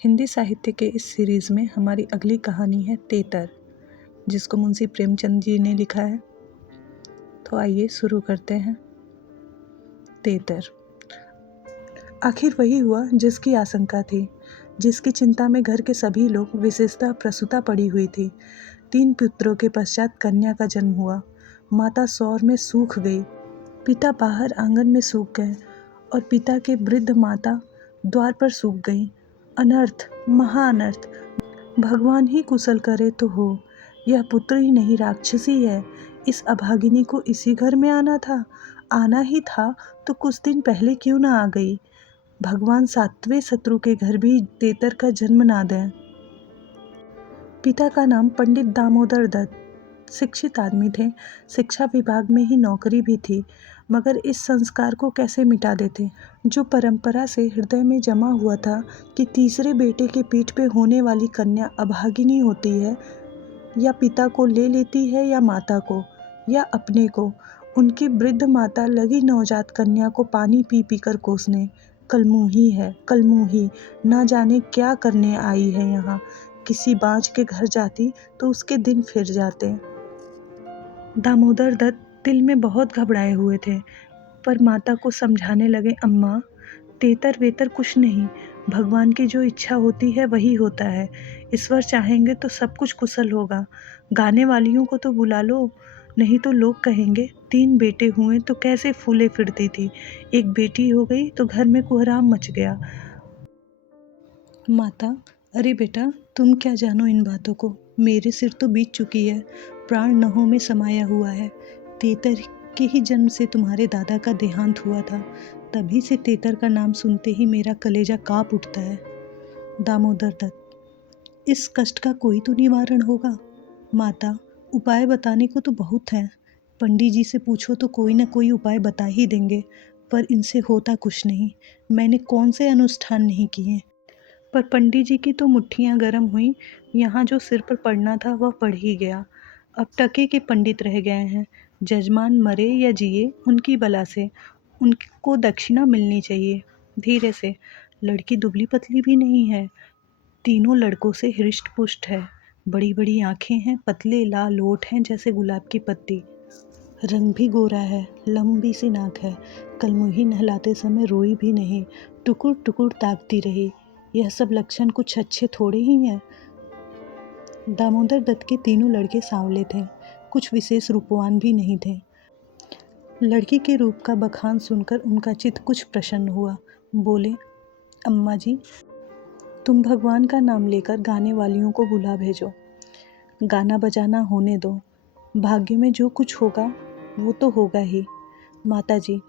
हिंदी साहित्य के इस सीरीज़ में हमारी अगली कहानी है तेतर, जिसको मुंशी प्रेमचंद जी ने लिखा है। तो आइए शुरू करते हैं। तेतर। आखिर वही हुआ जिसकी आशंका थी, जिसकी चिंता में घर के सभी लोग, विशेषतः प्रसूता पड़ी हुई थी। 3 पुत्रों के पश्चात कन्या का जन्म हुआ। माता सौर में सूख गई, पिता बाहर आंगन में सूख गए और पिता के वृद्ध माता द्वार पर सूख गई। अनर्थ, महा अनर्थ। भगवान ही कुशल करे तो हो। यह पुत्र ही नहीं, राक्षसी है। इस अभागिनी को इसी घर में आना था। आना ही था तो कुछ दिन पहले क्यों ना आ गई। भगवान 7वें शत्रु के घर भी तेतर का जन्म ना दें। पिता का नाम पंडित दामोदर दत्त, शिक्षित आदमी थे। शिक्षा विभाग में ही नौकरी भी थी, मगर इस संस्कार को कैसे मिटा देते, जो परंपरा से हृदय में जमा हुआ था कि तीसरे बेटे के पीठ पे होने वाली कन्या अभागिनी होती है। या पिता को ले लेती है, या माता को, या अपने को। उनकी वृद्ध माता लगी नवजात कन्या को पानी पी पी कर कोसने। कलमुही है, कलमुही, ना जाने क्या करने आई है यहाँ। किसी बाँझ के घर जाती तो उसके दिन फिर जाते। दामोदर दत्त दिल में बहुत घबराए हुए थे, पर माता को समझाने लगे, अम्मा, तेतर वेतर कुछ नहीं। भगवान की जो इच्छा होती है वही होता है। ईश्वर चाहेंगे तो सब कुछ कुशल होगा। गाने वालियों को तो बुला लो, नहीं तो लोग कहेंगे 3 बेटे हुए तो कैसे फूले फिरती थी, एक बेटी हो गई तो घर में कोहराम मच गया। माता, अरे बेटा, तुम क्या जानो इन बातों को। मेरे सिर तो बीत चुकी है, प्राण नहों में समाया हुआ है। तेतर के ही जन्म से तुम्हारे दादा का देहांत हुआ था। तभी से तेतर का नाम सुनते ही मेरा कलेजा काँप उठता है। दामोदर दत्त, इस कष्ट का कोई तो निवारण होगा। माता, उपाय बताने को तो बहुत हैं। पंडित जी से पूछो तो कोई ना कोई उपाय बता ही देंगे, पर इनसे होता कुछ नहीं। मैंने कौन से अनुष्ठान नहीं किए, पर पंडित जी की तो मुट्ठियाँ गर्म हुई। यहाँ जो सिर पर पड़ना था वह पड़ ही गया। अब टके के पंडित रह गए हैं। जजमान मरे या जिए, उनकी बला से उनको दक्षिणा मिलनी चाहिए। धीरे से। लड़की दुबली पतली भी नहीं है, तीनों लड़कों से हृष्ट पुष्ट है। बड़ी बड़ी आंखें हैं, पतले लाल ओठ हैं जैसे गुलाब की पत्ती। रंग भी गोरा है, लंबी सी नाक है। कलमुही नहलाते समय रोई भी नहीं, टुकुर टुकुर ताकती रही। यह सब लक्षण कुछ अच्छे थोड़े ही हैं। दामोदर दत्त के तीनों लड़के सांवले थे, कुछ विशेष रूपवान भी नहीं थे। लड़की के रूप का बखान सुनकर उनका चित्त कुछ प्रसन्न हुआ। बोले, अम्मा जी, तुम भगवान का नाम लेकर गाने वालियों को बुला भेजो। गाना बजाना होने दो। भाग्य में जो कुछ होगा वो तो होगा ही। माताजी,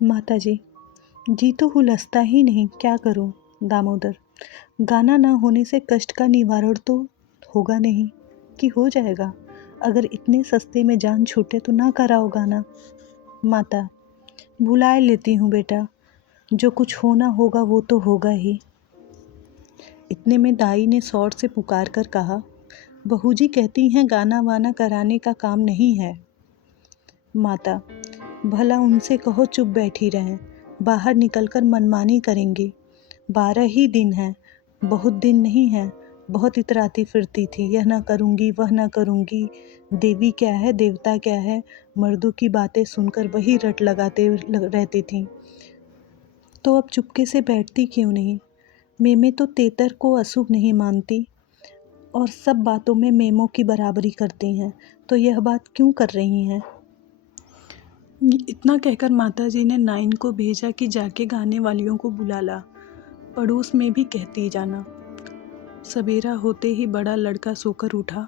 माताजी, जी तो हुलसता ही नहीं, क्या करूं। दामोदर, गाना ना होने से कष्ट का निवारण तो होगा नहीं कि हो जाएगा। अगर इतने सस्ते में जान छूटे तो ना कराओ गाना। माता, बुलाए लेती हूँ बेटा, जो कुछ होना होगा वो तो होगा ही। इतने में दाई ने सौर से पुकार कर कहा, बहू जी कहती हैं गाना वाना कराने का काम नहीं है। माता, भला उनसे कहो चुप बैठी रहें, बाहर निकलकर मनमानी करेंगी। 12 ही दिन हैं, बहुत दिन नहीं हैं। बहुत इतराती फिरती थी, यह ना करूँगी वह ना करूँगी। देवी क्या है, देवता क्या है, मर्दों की बातें सुनकर वही रट लगाते रहती थी। तो अब चुपके से बैठती क्यों नहीं। मेमे तो तेतर को अशुभ नहीं मानती और सब बातों में मेमों की बराबरी करती हैं, तो यह बात क्यों कर रही हैं। इतना कहकर माताजी ने नाइन को भेजा कि जाके गाने वालियों को बुला ला। पड़ोस में भी कहती जाना। सवेरा होते ही बड़ा लड़का सोकर उठा,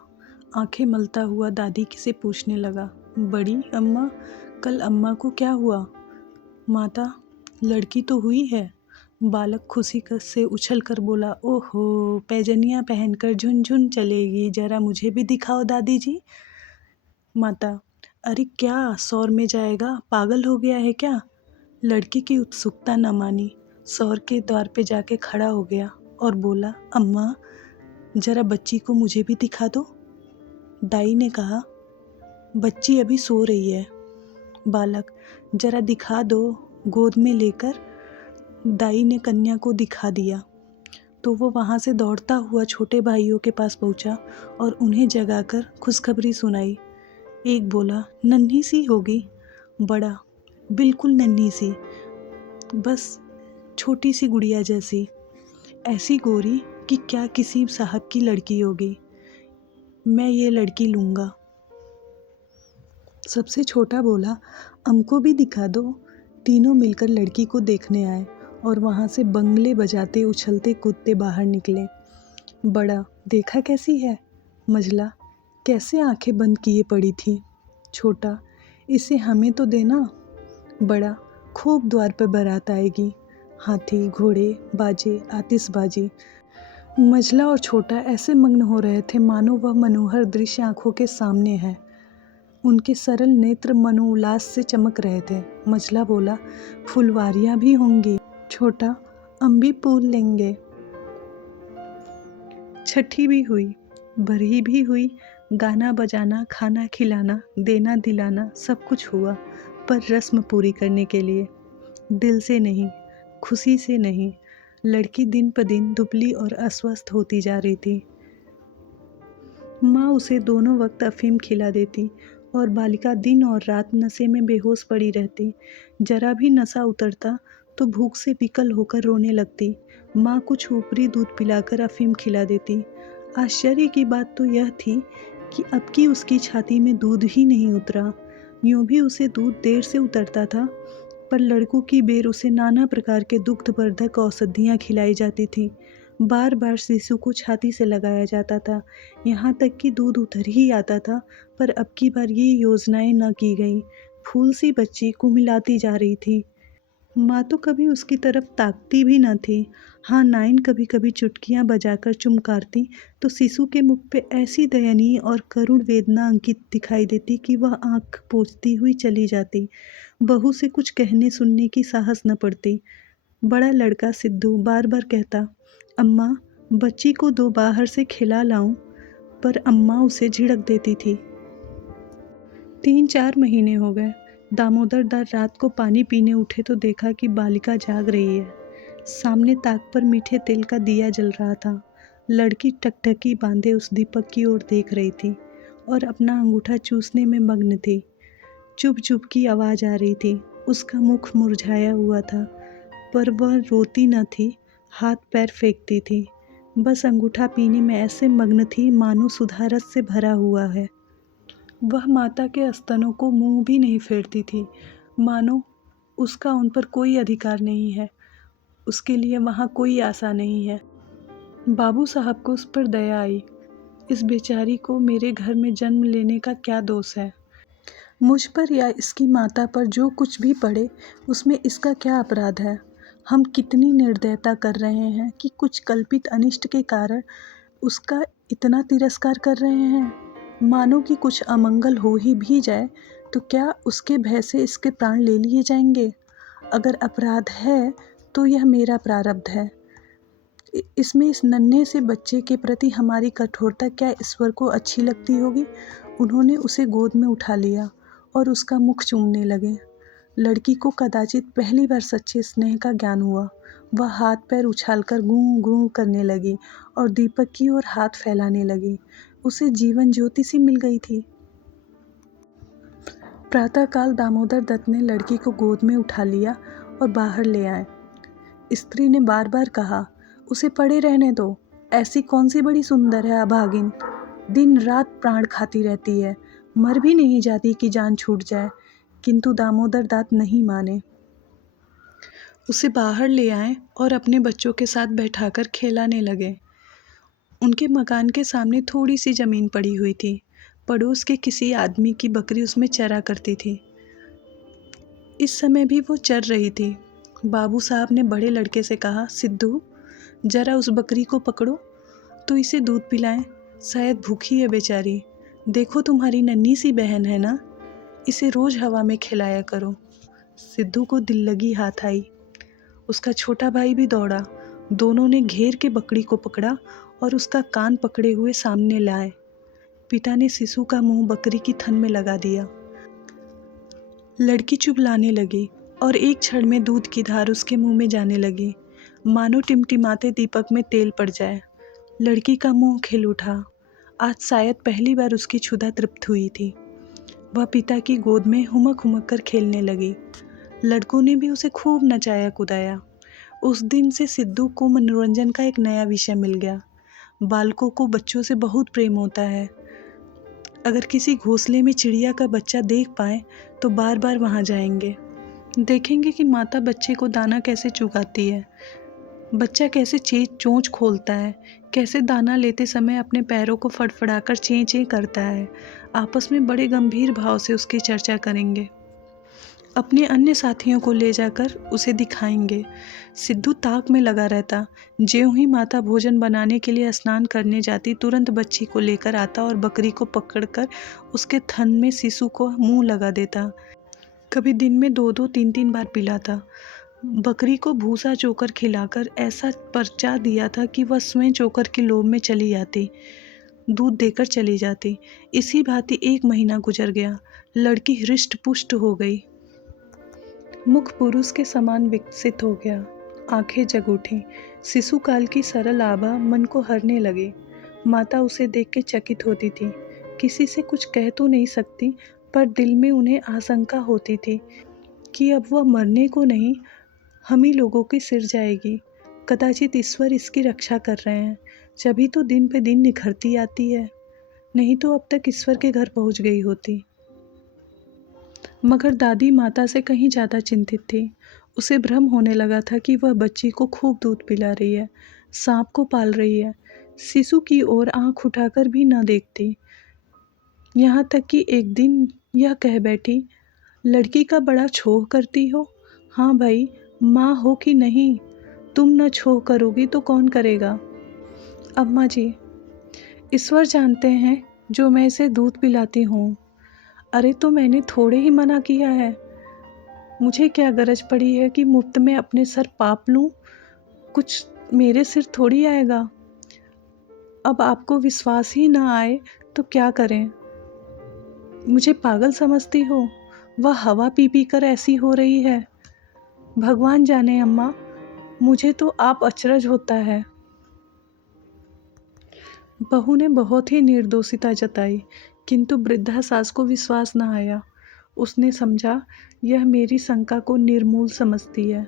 आंखें मलता हुआ दादी से पूछने लगा, बड़ी अम्मा, कल अम्मा को क्या हुआ। माता, लड़की तो हुई है। बालक खुशी से उछल कर बोला, ओहो, पैजनियाँ पहनकर झुनझुन चलेगी, जरा मुझे भी दिखाओ दादी जी। माता, अरे क्या सौर में जाएगा, पागल हो गया है क्या। लड़की की उत्सुकता न मानी, सौर के द्वार पे जाके खड़ा हो गया और बोला, अम्मा, जरा बच्ची को मुझे भी दिखा दो। दाई ने कहा, बच्ची अभी सो रही है। बालक, जरा दिखा दो। गोद में लेकर दाई ने कन्या को दिखा दिया। तो वो वहाँ से दौड़ता हुआ छोटे भाइयों के पास पहुँचा और उन्हें जगाकर खुशखबरी सुनाई। एक बोला, नन्ही सी होगी। बड़ा, बिल्कुल नन्ही सी, बस छोटी सी गुड़िया जैसी, ऐसी गोरी कि क्या किसी साहब की लड़की होगी। मैं ये लड़की लूँगा। सबसे छोटा बोला, हमको भी दिखा दो। तीनों मिलकर लड़की को देखने आए और वहाँ से बंगले बजाते उछलते कूदते बाहर निकले। बड़ा, देखा कैसी है। मझला, कैसे आंखें बंद किए पड़ी थी। छोटा, इसे हमें तो देना। बड़ा, खूब द्वार पर बारात आएगी, हाथी घोड़े बाजे आतिशबाजी। मझला और छोटा ऐसे मग्न हो रहे थे मानो वह मनोहर दृश्य आंखों के सामने है। उनके सरल नेत्र मनोल्लास से चमक रहे थे। मझला बोला, फुलवारियाँ भी होंगी। छोटा, हम भी फूल लेंगे। छठी भी हुई, बरही भी हुई, गाना बजाना खाना खिलाना देना दिलाना सब कुछ हुआ, पर रस्म पूरी करने के लिए, दिल से नहीं, खुशी से नहीं। लड़की दिन प दिन दुबली और अस्वस्थ होती जा रही थी। माँ उसे दोनों वक्त अफीम खिला देती और बालिका दिन और रात नशे में बेहोश पड़ी रहती। जरा भी नशा उतरता तो भूख से विकल होकर रोने लगती। माँ कुछ ऊपरी दूध पिलाकर अफीम खिला देती। आश्चर्य की बात तो यह थी कि अब की उसकी छाती में दूध ही नहीं उतरा। यूँ भी उसे दूध देर से उतरता था, पर लड़कों की बेर उसे नाना प्रकार के दुग्धवर्धक औषधियाँ खिलाई जाती थी। बार बार शिशु को छाती से लगाया जाता था, यहाँ तक कि दूध उतर ही आता था। पर अब की बार ये योजनाएं न की गईं। फूल सी बच्ची कुमिलाती जा रही थी। माँ तो कभी उसकी तरफ ताकती भी न थी। हाँ, नाइन कभी कभी चुटकियाँ बजाकर चुमकारती तो शिशु के मुख पे ऐसी दयनीय और करुण वेदना अंकित दिखाई देती कि वह आंख पोंछती हुई चली जाती। बहू से कुछ कहने सुनने की साहस न पड़ती। बड़ा लड़का सिद्धू बार बार कहता, अम्मा बच्ची को दो बाहर से खिला लाऊं, पर अम्मा उसे झिड़क देती थी। 3-4 महीने हो गए। दामोदर दास रात को पानी पीने उठे तो देखा कि बालिका जाग रही है। सामने ताक पर मीठे तेल का दिया जल रहा था। लड़की टकटकी बांधे उस दीपक की ओर देख रही थी और अपना अंगूठा चूसने में मग्न थी। चुप चुप की आवाज़ आ रही थी। उसका मुख मुरझाया हुआ था, पर वह रोती न थी, हाथ पैर फेंकती थी। बस अंगूठा पीने में ऐसे मग्न थी मानो सुधारस से भरा हुआ है। वह माता के स्तनों को मुंह भी नहीं फेरती थी, मानो उसका उन पर कोई अधिकार नहीं है, उसके लिए वहाँ कोई आशा नहीं है। बाबू साहब को उस पर दया आई। इस बेचारी को मेरे घर में जन्म लेने का क्या दोष है? मुझ पर या इसकी माता पर जो कुछ भी पड़े उसमें इसका क्या अपराध है? हम कितनी निर्दयता कर रहे हैं कि कुछ कल्पित अनिष्ट के कारण उसका इतना तिरस्कार कर रहे हैं। मानो कि कुछ अमंगल हो ही भी जाए तो क्या उसके भय से इसके प्राण ले लिए जाएंगे? अगर अपराध है तो यह मेरा प्रारब्ध है। इसमें इस नन्हे से बच्चे के प्रति हमारी कठोरता क्या ईश्वर को अच्छी लगती होगी? उन्होंने उसे गोद में उठा लिया और उसका मुख चूमने लगे। लड़की को कदाचित पहली बार सच्चे स्नेह का ज्ञान हुआ। वह हाथ पैर उछालकर गूं गूं करने लगी और दीपक की ओर हाथ फैलाने लगी। उसे जीवन ज्योति सी मिल गई थी। प्रातःकाल दामोदर दत्त ने लड़की को गोद में उठा लिया और बाहर ले आए। स्त्री ने बार बार कहा, उसे पड़े रहने दो, ऐसी कौन सी बड़ी सुंदर है अभागिन, दिन रात प्राण खाती रहती है, मर भी नहीं जाती कि जान छूट जाए। किंतु दामोदर दत्त नहीं माने। उसे बाहर ले आए और अपने बच्चों के साथ बैठाकर खिलाने लगे। उनके मकान के सामने थोड़ी सी ज़मीन पड़ी हुई थी। पड़ोस के किसी आदमी की बकरी उसमें चरा करती थी। इस समय भी वो चर रही थी। बाबू साहब ने बड़े लड़के से कहा, सिद्धू जरा उस बकरी को पकड़ो तो इसे दूध पिलाएं, शायद भूखी है बेचारी। देखो तुम्हारी नन्ही सी बहन है ना, इसे रोज़ हवा में खिलाया करो। सिद्धू को दिल लगी हाथ आई। उसका छोटा भाई भी दौड़ा। दोनों ने घेर के बकरी को पकड़ा और उसका कान पकड़े हुए सामने लाए। पिता ने शिशु का मुंह बकरी की थन में लगा दिया। लड़की चुबलाने लगी और एक क्षण में दूध की धार उसके मुंह में जाने लगी। मानो टिमटिमाते दीपक में तेल पड़ जाए। लड़की का मुंह खिल उठा। आज शायद पहली बार उसकी क्षुधा तृप्त हुई थी। वह पिता की गोद में हुमक हुमक कर खेलने लगी। लड़कों ने भी उसे खूब नचाया कुदाया। उस दिन से सिद्धू को मनोरंजन का एक नया विषय मिल गया। बालकों को बच्चों से बहुत प्रेम होता है। अगर किसी घोंसले में चिड़िया का बच्चा देख पाए तो बार बार वहाँ जाएंगे। देखेंगे कि माता बच्चे को दाना कैसे चुगाती है, बच्चा कैसे चोंच खोलता है, कैसे दाना लेते समय अपने पैरों को फड़फड़ाकर चें चें करता है। आपस में बड़े गंभीर भाव से उसकी चर्चा करेंगे। अपने अन्य साथियों को ले जाकर उसे दिखाएंगे। सिद्धू ताक में लगा रहता। ज्यों ही माता भोजन बनाने के लिए स्नान करने जाती, तुरंत बच्ची को लेकर आता और बकरी को पकड़कर उसके थन में शिशु को मुंह लगा देता। कभी दिन में 2-2, 3-3 बार पिलाता। बकरी को भूसा चोकर खिलाकर ऐसा पर्चा दिया था कि वह स्वयं चोकर के लोभ में चली जाती, दूध देकर चली जाती। इसी भांति 1 महीना गुजर गया। लड़की हृष्ट पुष्ट हो गई। मुख पुरुष के समान विकसित हो गया। आंखें जग उठी। शिशुकाल की सरल आभा मन को हरने लगी। माता उसे देख के चकित होती थी। किसी से कुछ कह तो नहीं सकती, पर दिल में उन्हें आशंका होती थी कि अब वह मरने को नहीं, हम ही लोगों की सिर जाएगी। कदाचित ईश्वर इसकी रक्षा कर रहे हैं, जभी तो दिन पे दिन निखरती आती है, नहीं तो अब तक ईश्वर के घर पहुंच गई होती। मगर दादी माता से कहीं ज़्यादा चिंतित थी। उसे भ्रम होने लगा था कि वह बच्ची को खूब दूध पिला रही है, सांप को पाल रही है, शिशु की ओर आंख उठाकर भी न देखती। यहाँ तक कि एक दिन यह कह बैठी, लड़की का बड़ा छोह करती हो। हाँ भाई, माँ हो कि नहीं, तुम न छोह करोगी तो कौन करेगा। अम्मा जी, ईश्वर जानते हैं जो मैं इसे दूध पिलाती हूँ। अरे तो मैंने थोड़े ही मना किया है। मुझे क्या गरज पड़ी है कि मुफ्त में अपने सर पाप लूँ, कुछ मेरे सिर थोड़ी आएगा। अब आपको विश्वास ही ना आए तो क्या करें। मुझे पागल समझती हो, वह हवा पी पी कर ऐसी हो रही है। भगवान जाने अम्मा, मुझे तो आप अचरज होता है। बहू ने बहुत ही निर्दोषिता जताई, किंतु वृद्धा सास को विश्वास न आया। उसने समझा यह मेरी शंका को निर्मूल समझती है,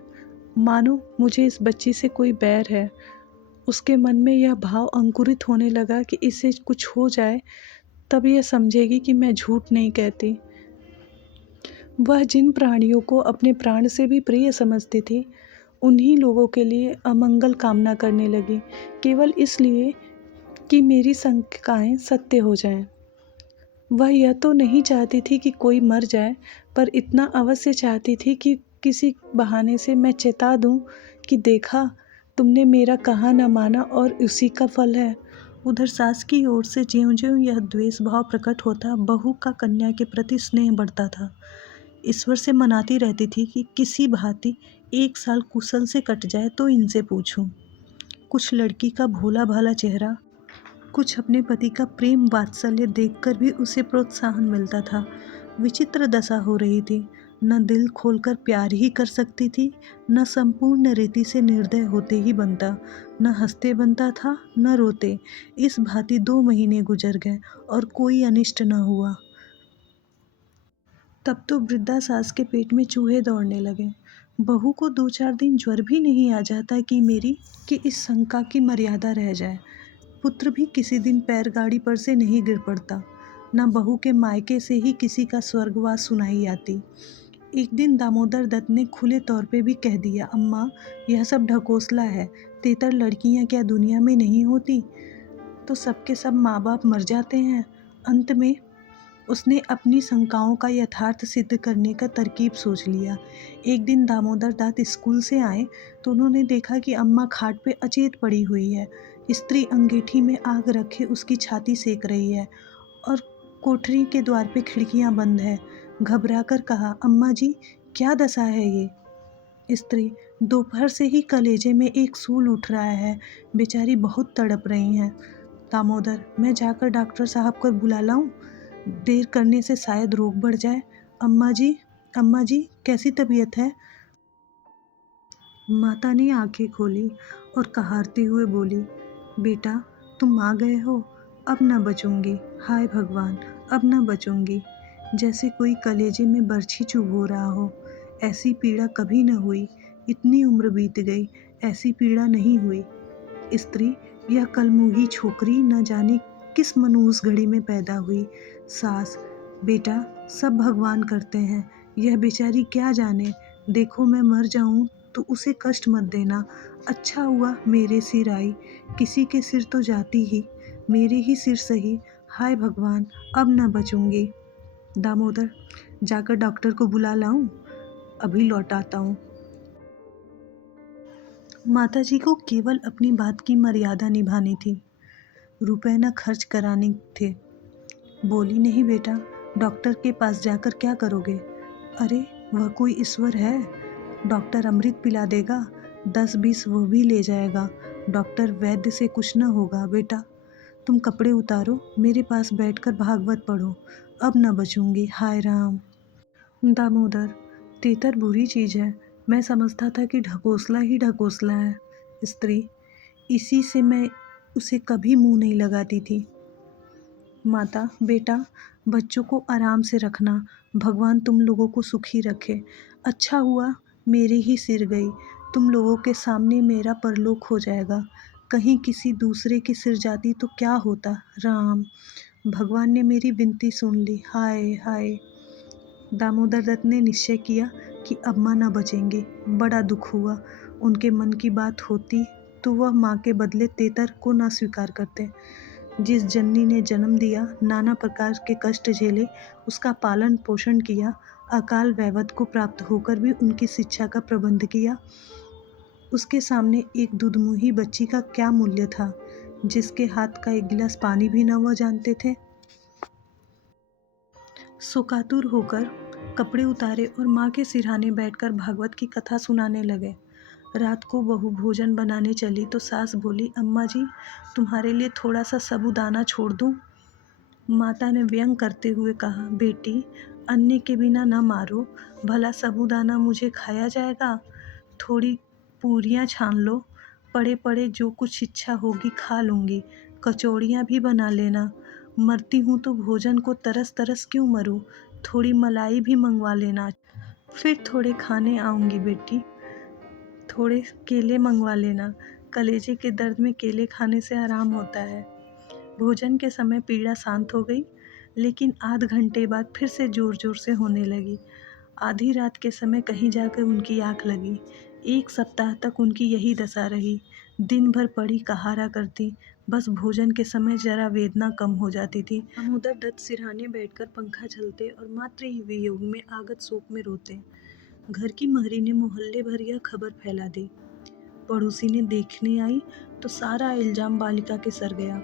मानो मुझे इस बच्ची से कोई बैर है। उसके मन में यह भाव अंकुरित होने लगा कि इसे कुछ हो जाए तब यह समझेगी कि मैं झूठ नहीं कहती। वह जिन प्राणियों को अपने प्राण से भी प्रिय समझती थी, उन्हीं लोगों के लिए अमंगल कामना करने लगी, केवल इसलिए कि मेरी शंकाएं सत्य हो जाएं। वह यह तो नहीं चाहती थी कि कोई मर जाए, पर इतना अवश्य चाहती थी कि किसी बहाने से मैं चेता दूं कि देखा, तुमने मेरा कहा न माना और उसी का फल है। उधर सास की ओर से ज्यों-ज्यों यह द्वेष भाव प्रकट होता, बहू का कन्या के प्रति स्नेह बढ़ता था। ईश्वर से मनाती रहती थी कि किसी भांति 1 साल कुशल से कट जाए तो इनसे पूछूं। कुछ लड़की का भोला भाला चेहरा, कुछ अपने पति का प्रेम वात्सल्य देखकर भी उसे प्रोत्साहन मिलता था। विचित्र दशा हो रही थी। न दिल खोलकर प्यार ही कर सकती थी, न संपूर्ण रीति से निर्दय होते ही बनता, न हंसते बनता था, न रोते। इस भांति 2 महीने गुजर गए और कोई अनिष्ट न हुआ। तब तो वृद्धा सास के पेट में चूहे दौड़ने लगे। बहू को 2-4 दिन ज्वर भी नहीं आ जाता कि इस शंका की मर्यादा रह जाए। पुत्र भी किसी दिन पैर गाड़ी पर से नहीं गिर पड़ता, न बहू के मायके से ही किसी का स्वर्गवास सुनाई आती। एक दिन दामोदर दत्त ने खुले तौर पे भी कह दिया, अम्मा यह सब ढकोसला है, तेतर लड़कियां क्या दुनिया में नहीं होती, तो सबके सब माँ बाप मर जाते हैं। अंत में उसने अपनी शंकाओं का यथार्थ सिद्ध करने का तरकीब सोच लिया। एक दिन दामोदर दत्त स्कूल से आए तो उन्होंने देखा कि अम्मा खाट पे अचेत पड़ी हुई है। स्त्री अंगीठी में आग रखे उसकी छाती सेक रही है और कोठरी के द्वार पे खिड़कियां बंद है। घबराकर कहा, अम्मा जी क्या दशा है ये। स्त्री, दोपहर से ही कलेजे में एक सूल उठ रहा है, बेचारी बहुत तड़प रही हैं। दामोदर, मैं जाकर डॉक्टर साहब को बुला लाऊं, देर करने से शायद रोग बढ़ जाए। अम्मा जी कैसी तबीयत है। माता ने आंखें खोली और कहारते हुए बोली, बेटा तुम आ गए हो, अब न बचूंगी, हाय भगवान, अब न बचूंगी। जैसे कोई कलेजे में बरछी चुभ हो रहा हो। ऐसी पीड़ा कभी न हुई, इतनी उम्र बीत गई, ऐसी पीड़ा नहीं हुई। स्त्री, यह कलमुही छोकरी न जाने किस मनहूस घड़ी में पैदा हुई। सास, बेटा सब भगवान करते हैं, यह बेचारी क्या जाने। देखो मैं मर जाऊं तो उसे कष्ट मत देना। अच्छा हुआ मेरे सिर आई, किसी के सिर तो जाती ही, मेरे ही सिर सही। हाय भगवान, अब न बचूंगी। दामोदर, जाकर डॉक्टर को बुला लाऊं? अभी लौट आता हूँ। माताजी को केवल अपनी बात की मर्यादा निभानी थी, रुपए न खर्च कराने थे। बोली, नहीं बेटा, डॉक्टर के पास जाकर क्या करोगे? अरे वह कोई ईश्वर है, डॉक्टर अमृत पिला देगा, 10-20 वो भी ले जाएगा। डॉक्टर वैद्य से कुछ न होगा। बेटा तुम कपड़े उतारो, मेरे पास बैठकर भागवत पढ़ो, अब न बचूंगी, हाय राम। दामोदर, तेतर बुरी चीज़ है, मैं समझता था कि ढकोसला ही ढकोसला है। स्त्री, इसी से मैं उसे कभी मुंह नहीं लगाती थी। माता, बेटा बच्चों को आराम से रखना, भगवान तुम लोगों को सुखी रखे। अच्छा हुआ मेरे ही सिर गई, तुम लोगों के सामने मेरा परलोक हो जाएगा। कहीं किसी दूसरे के सिर जाती तो क्या होता। राम, भगवान ने मेरी विनती सुन ली, हाय हाय। दामोदर दत्त ने निश्चय किया कि अब माँ न बचेंगे। बड़ा दुख हुआ, उनके मन की बात होती तो वह माँ के बदले तेतर को ना स्वीकार करते। जिस जननी ने जन्म दिया, नाना प्रकार के कष्ट झेले, उसका पालन पोषण किया, अकाल वैवत को प्राप्त होकर भी उनकी शिक्षा का प्रबंध किया, उसके सामने एक दुधमुही बच्ची का क्या मूल्य था, जिसके हाथ का एक गिलास पानी भी न वह जानते थे। सुकातुर होकर कपड़े उतारे और माँ के सिरहाने बैठकर भागवत की कथा सुनाने लगे। रात को बहू भोजन बनाने चली तो सास बोली, अम्मा जी तुम्हारे लिए थोड़ा सा साबूदाना छोड़ दूँ? माता ने व्यंग करते हुए कहा, बेटी अन्य के बिना न मारो, भला साबूदाना मुझे खाया जाएगा? थोड़ी पूरियाँ छान लो, पड़े पड़े जो कुछ इच्छा होगी खा लूँगी, कचौड़ियाँ भी बना लेना। मरती हूँ तो भोजन को तरस तरस क्यों मरूँ, थोड़ी मलाई भी मंगवा लेना। फिर थोड़े खाने आऊँगी बेटी, थोड़े केले मंगवा लेना, कलेजे के दर्द में केले खाने से आराम होता है। भोजन के समय पीड़ा शांत हो गई, लेकिन आध घंटे बाद फिर से ज़ोर ज़ोर से होने लगी। आधी रात के समय कहीं जाकर उनकी आँख लगी। 1 सप्ताह तक उनकी यही दशा रही। दिन भर पड़ी कहारा करती, बस भोजन के समय जरा वेदना कम हो जाती थी। दामोदर दत्त सिरहाने बैठकर पंखा झलते और मातृ वियोग में आगत शोक में रोते। घर की महरी ने मोहल्ले भर यह खबर फैला दी। पड़ोसी ने देखने आई तो सारा इल्जाम बालिका के सर गया।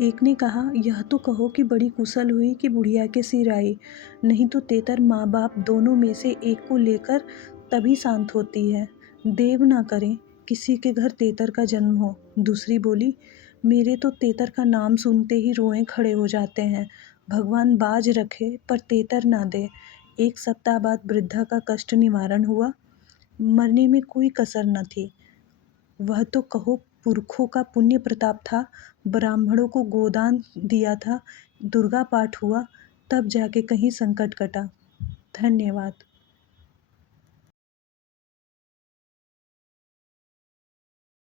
एक ने कहा, यह तो कहो कि बड़ी कुशल हुई कि बुढ़िया के सिर आई, नहीं तो तेतर माँ बाप दोनों में से एक को लेकर तभी शांत होती है। देव ना करें किसी के घर तेतर का जन्म हो। दूसरी बोली, मेरे तो तेतर का नाम सुनते ही रोएं खड़े हो जाते हैं। भगवान बाज रखे पर तेतर ना दे। 1 सप्ताह बाद वृद्धा का कष्ट निवारण हुआ, मरने में कोई कसर न थी। वह तो कहो पुरखों का पुण्य प्रताप था, ब्राह्मणों को गोदान दिया था, दुर्गा पाठ हुआ, तब जाके कहीं संकट कटा। धन्यवाद।